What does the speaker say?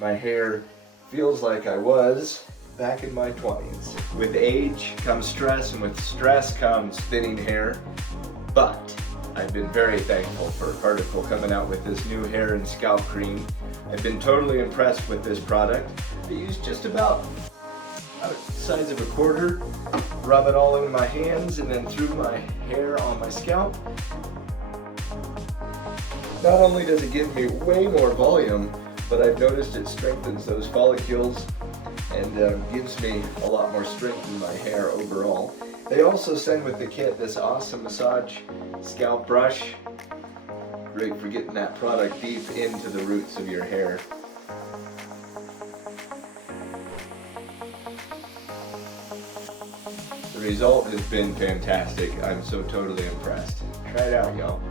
My hair feels like I was back in my 20s. With age comes stress, and with stress comes thinning hair. But I've been very thankful for Particle coming out with this new hair and scalp cream. I've been totally impressed with this product. I use just about the size of a quarter, rub it all in my hands and then through my hair on my scalp. Not only does it give me way more volume, but I've noticed it strengthens those follicles and gives me a lot more strength in my hair overall. They also send with the kit this awesome massage scalp brush. Great for getting that product deep into the roots of your hair. The result has been fantastic. I'm so totally impressed. Try it out, y'all.